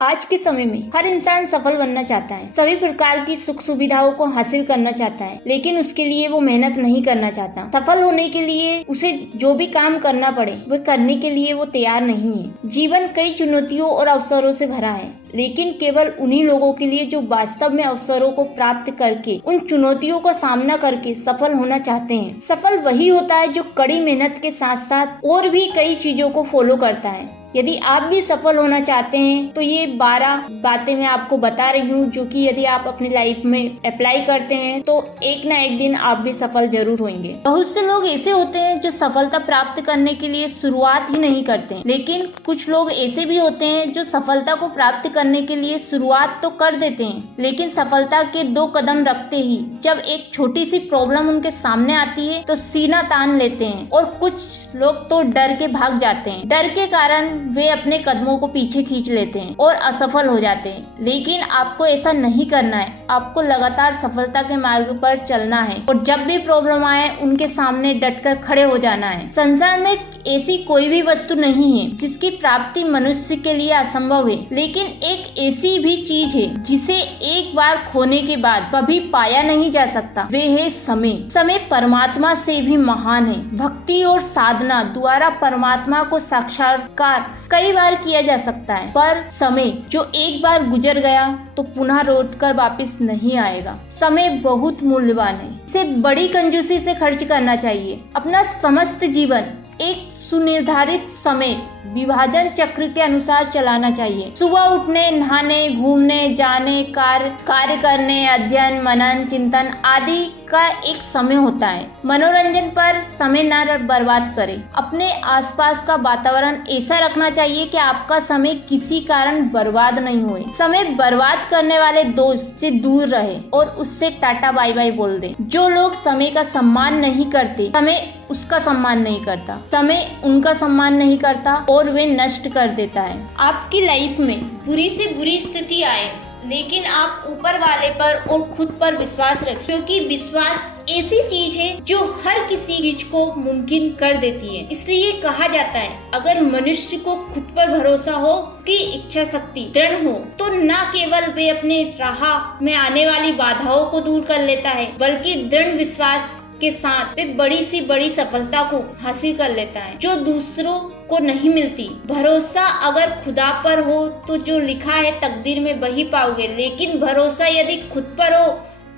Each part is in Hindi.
आज के समय में हर इंसान सफल बनना चाहता है, सभी प्रकार की सुख सुविधाओं को हासिल करना चाहता है, लेकिन उसके लिए वो मेहनत नहीं करना चाहता। सफल होने के लिए उसे जो भी काम करना पड़े वह करने के लिए वो तैयार नहीं है। जीवन कई चुनौतियों और अवसरों से भरा है, लेकिन केवल उन्हीं लोगों के लिए जो वास्तव में अवसरों को प्राप्त करके उन चुनौतियों का सामना करके सफल होना चाहते हैं। सफल वही होता है जो कड़ी मेहनत के साथ साथ और भी कई चीजों को फॉलो करता है। यदि आप भी सफल होना चाहते हैं तो ये 12 बातें मैं आपको बता रही हूँ, जो कि यदि आप अपनी लाइफ में अप्लाई करते हैं तो एक ना एक दिन आप भी सफल जरूर होंगे। बहुत से लोग ऐसे होते हैं जो सफलता प्राप्त करने के लिए शुरुआत ही नहीं करते, लेकिन कुछ लोग ऐसे भी होते हैं जो सफलता को प्राप्त करने के लिए शुरुआत तो कर देते हैं, लेकिन सफलता के 2 कदम रखते ही जब एक छोटी सी प्रॉब्लम उनके सामने आती है तो सीना तान लेते हैं, और कुछ लोग तो डर के भाग जाते हैं। डर के कारण वे अपने कदमों को पीछे खींच लेते हैं और असफल हो जाते हैं। लेकिन आपको ऐसा नहीं करना है, आपको लगातार सफलता के मार्ग पर चलना है और जब भी प्रॉब्लम आए उनके सामने डटकर खड़े हो जाना है। संसार में ऐसी कोई भी वस्तु नहीं है जिसकी प्राप्ति मनुष्य के लिए असंभव है, लेकिन एक ऐसी भी चीज है जिसे एक बार खोने के बाद कभी पाया नहीं जा सकता, वे है समय। समय परमात्मा से भी महान है। भक्ति और साधना द्वारा परमात्मा को साक्षात्कार कई बार किया जा सकता है, पर समय जो एक बार गुजर गया तो पुनः लौटकर वापस नहीं आएगा। समय बहुत मूल्यवान है, इसे बड़ी कंजूसी से खर्च करना चाहिए। अपना समस्त जीवन एक सुनिर्धारित समय विभाजन चक्र के अनुसार चलाना चाहिए। सुबह उठने, नहाने, घूमने जाने, कार्य करने, अध्ययन, मनन, चिंतन आदि का एक समय होता है। मनोरंजन पर समय न बर्बाद करें। अपने आसपास का वातावरण ऐसा रखना चाहिए कि आपका समय किसी कारण बर्बाद नहीं होए। समय बर्बाद करने वाले दोस्त से दूर रहे और उससे टाटा बाय बाय बोल दे। जो लोग समय का सम्मान नहीं करते, समय उसका सम्मान नहीं करता, समय उनका सम्मान नहीं करता और वे नष्ट कर देता है। आपकी लाइफ में बुरी से बुरी स्थिति आए, लेकिन आप ऊपर वाले पर और खुद पर विश्वास रखें, क्योंकि विश्वास ऐसी चीज है जो हर किसी चीज को मुमकिन कर देती है। इसलिए कहा जाता है, अगर मनुष्य को खुद पर भरोसा हो, उसकी इच्छा शक्ति दृढ़ हो, तो न केवल वे अपने राह में आने वाली बाधाओं को दूर कर लेता है, बल्कि दृढ़ विश्वास के साथ वे बड़ी से बड़ी सफलता को हासिल कर लेता है, जो दूसरों को नहीं मिलती। भरोसा अगर खुदा पर हो तो जो लिखा है तकदीर में वही पाओगे, लेकिन भरोसा यदि खुद पर हो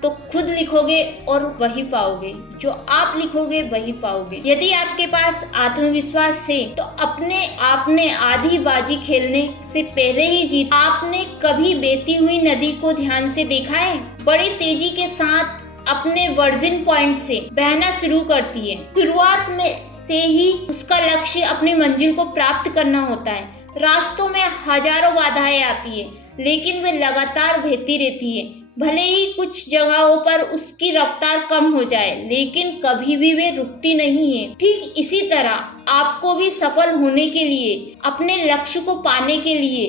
तो खुद लिखोगे और वही पाओगे। जो आप लिखोगे वही पाओगे। यदि आपके पास आत्मविश्वास है तो आपने आधी बाजी खेलने से पहले ही जीत। आपने कभी बहती हुई नदी को ध्यान से देखा है? बड़ी तेजी के साथ अपने वर्जिन पॉइंट से बहना शुरू करती है। शुरुआत में से ही उसका लक्ष्य अपनी मंजिल को प्राप्त करना होता है। रास्तों में हजारों बाधाएं आती है, लेकिन वे लगातार बहती रहती है। भले ही कुछ जगहों पर उसकी रफ्तार कम हो जाए, लेकिन कभी भी वे रुकती नहीं है। ठीक इसी तरह आपको भी सफल होने के लिए, अपने लक्ष्य को पाने के लिए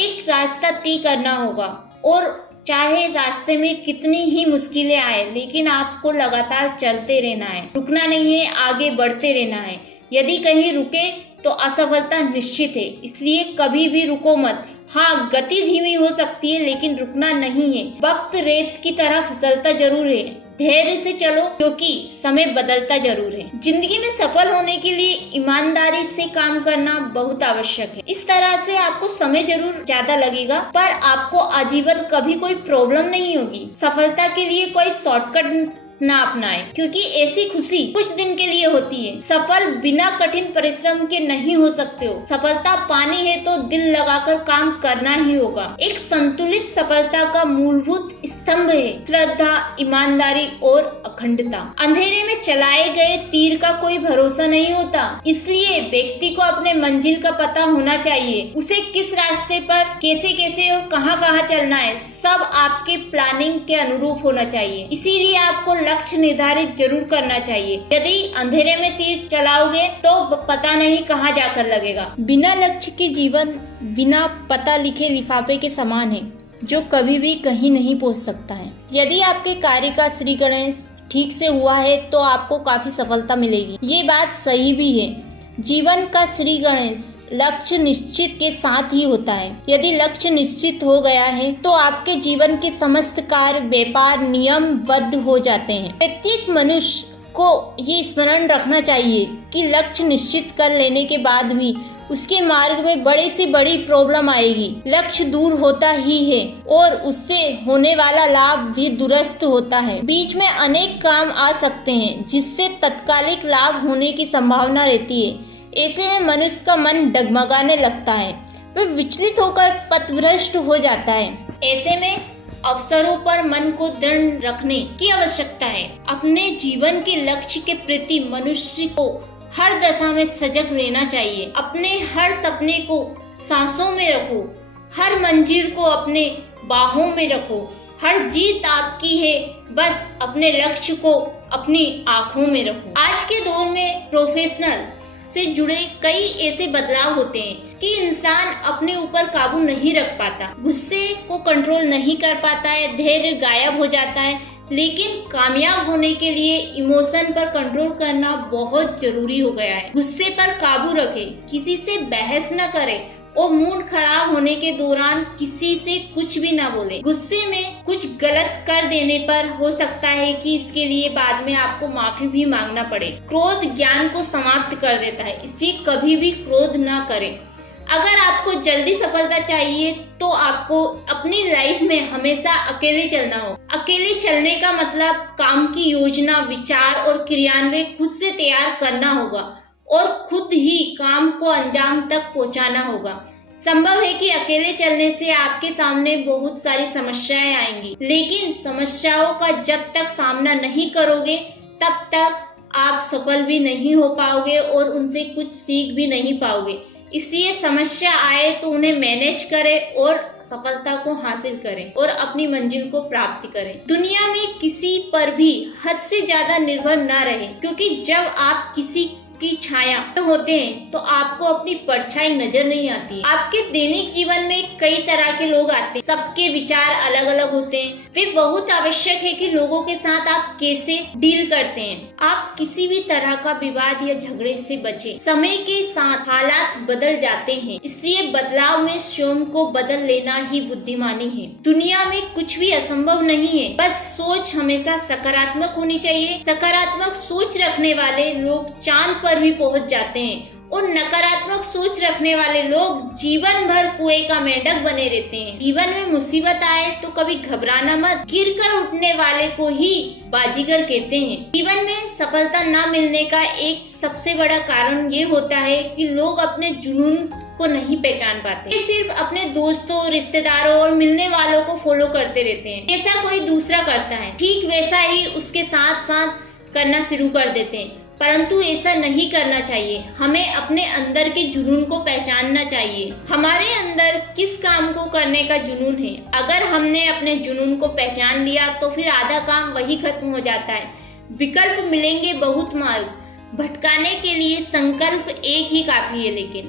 एक रास्ता तय करना होगा, और चाहे रास्ते में कितनी ही मुश्किलें आए, लेकिन आपको लगातार चलते रहना है, रुकना नहीं है, आगे बढ़ते रहना है। यदि कहीं रुके तो असफलता निश्चित है, इसलिए कभी भी रुको मत। हाँ, गति धीमी हो सकती है, लेकिन रुकना नहीं है। वक्त रेत की तरह फिसलता जरूर है, धैर्य से चलो, क्योंकि समय बदलता जरूर है। जिंदगी में सफल होने के लिए ईमानदारी से काम करना बहुत आवश्यक है। इस तरह से आपको समय जरूर ज्यादा लगेगा, पर आपको आजीवन कभी कोई प्रॉब्लम नहीं होगी। सफलता के लिए कोई शॉर्टकट ना अपनाएं, क्योंकि ऐसी खुशी कुछ दिन के लिए होती है। सफल बिना कठिन परिश्रम के नहीं हो सकते हो। सफलता पानी है तो दिल लगाकर काम करना ही होगा। एक संतुलित सफलता का मूलभूत स्तंभ है श्रद्धा, ईमानदारी और अखंडता। अंधेरे में चलाए गए तीर का कोई भरोसा नहीं होता, इसलिए व्यक्ति को अपने मंजिल का पता होना चाहिए। उसे किस रास्ते पर कैसे और कहाँ चलना है, सब आपके प्लानिंग के अनुरूप होना चाहिए। इसीलिए आपको लक्ष्य निर्धारित जरूर करना चाहिए। यदि अंधेरे में तीर चलाओगे तो पता नहीं कहाँ जाकर लगेगा। बिना लक्ष्य के जीवन बिना पता लिखे लिफाफे के समान है, जो कभी भी कहीं नहीं पहुँच सकता है। यदि आपके कार्य का श्री गणेश ठीक से हुआ है तो आपको काफी सफलता मिलेगी। ये बात सही भी है। जीवन का श्री गणेश लक्ष्य निश्चित के साथ ही होता है। यदि लक्ष्य निश्चित हो गया है तो आपके जीवन के समस्त कार्य व्यापार नियमबद्ध हो जाते हैं। प्रत्येक मनुष्य को ये स्मरण रखना चाहिए कि लक्ष्य निश्चित कर लेने के बाद भी उसके मार्ग में बड़े से बड़ी प्रॉब्लम आएगी। लक्ष्य दूर होता ही है और उससे होने वाला लाभ भी दुरस्त होता है। बीच में अनेक काम आ सकते हैं जिससे तत्कालिक लाभ होने की संभावना रहती है। ऐसे में मनुष्य का मन डगमगाने लगता है, वह विचलित होकर पथभ्रष्ट हो जाता है। ऐसे में अवसरों पर मन को दृढ़ रखने की आवश्यकता है। अपने जीवन के लक्ष्य के प्रति मनुष्य को हर दशा में सजग रहना चाहिए। अपने हर सपने को सांसों में रखो, हर मंजिल को अपने बाहों में रखो। हर जीत आपकी है, बस अपने लक्ष्य को अपनी आंखों में रखो। आज के दौर में प्रोफेशनल से जुड़े कई ऐसे बदलाव होते हैं कि इंसान अपने ऊपर काबू नहीं रख पाता, गुस्से को कंट्रोल नहीं कर पाता है, धैर्य गायब हो जाता है। लेकिन कामयाब होने के लिए इमोशन पर कंट्रोल करना बहुत जरूरी हो गया है। गुस्से पर काबू रखें, किसी से बहस न करें और मूड खराब होने के दौरान किसी से कुछ भी ना बोले। गुस्से में कुछ गलत कर देने पर हो सकता है कि इसके लिए बाद में आपको माफी भी मांगना पड़े। क्रोध ज्ञान को समाप्त कर देता है, इसलिए कभी भी क्रोध ना करें। अगर आपको जल्दी सफलता चाहिए तो आपको अपनी लाइफ में हमेशा अकेले चलना हो। अकेले चलने का मतलब काम की योजना, विचार और क्रियान्वयन खुद से तैयार करना होगा और खुद ही काम को अंजाम तक पहुंचाना होगा। संभव है कि अकेले चलने से आपके सामने बहुत सारी समस्याएं आएंगी, लेकिन समस्याओं का जब तक सामना नहीं करोगे तब तक आप सफल भी नहीं हो पाओगे और उनसे कुछ सीख भी नहीं पाओगे। इसलिए समस्या आए तो उन्हें मैनेज करें और सफलता को हासिल करें और अपनी मंजिल को प्राप्त करें। दुनिया में किसी पर भी हद से ज्यादा निर्भर न रहे, क्योंकि जब आप किसी की छाया में होते हैं तो आपको अपनी परछाई नजर नहीं आती है। आपके दैनिक जीवन में कई तरह के लोग आते हैं, सबके विचार अलग अलग होते हैं। वे बहुत आवश्यक है कि लोगों के साथ आप कैसे डील करते हैं। आप किसी भी तरह का विवाद या झगड़े से बचें। समय के साथ हालात बदल जाते हैं, इसलिए बदलाव में स्वयं को बदल लेना ही बुद्धिमानी है। दुनिया में कुछ भी असंभव नहीं है, बस सोच हमेशा सकारात्मक होनी चाहिए। सकारात्मक सोच रखने वाले लोग चांद पर भी पहुंच जाते हैं और नकारात्मक सोच रखने वाले लोग जीवन भर कुएं का मेंढक बने रहते हैं। जीवन में मुसीबत आए तो कभी घबराना मत, गिरकर उठने वाले को ही बाजीगर कहते हैं। जीवन में सफलता न मिलने का एक सबसे बड़ा कारण ये होता है कि लोग अपने जुनून को नहीं पहचान पाते। ये सिर्फ अपने दोस्तों, रिश्तेदारों और मिलने वालों को फॉलो करते रहते हैं। जैसा कोई दूसरा करता है ठीक वैसा ही उसके साथ साथ करना शुरू कर देते हैं, परंतु ऐसा नहीं करना चाहिए। हमें अपने अंदर के जुनून को पहचानना चाहिए। हमारे अंदर किस काम को करने का जुनून है, अगर हमने अपने जुनून को पहचान लिया तो फिर आधा काम वही खत्म हो जाता है। विकल्प मिलेंगे बहुत, मार्ग भटकाने के लिए संकल्प एक ही काफी है। लेकिन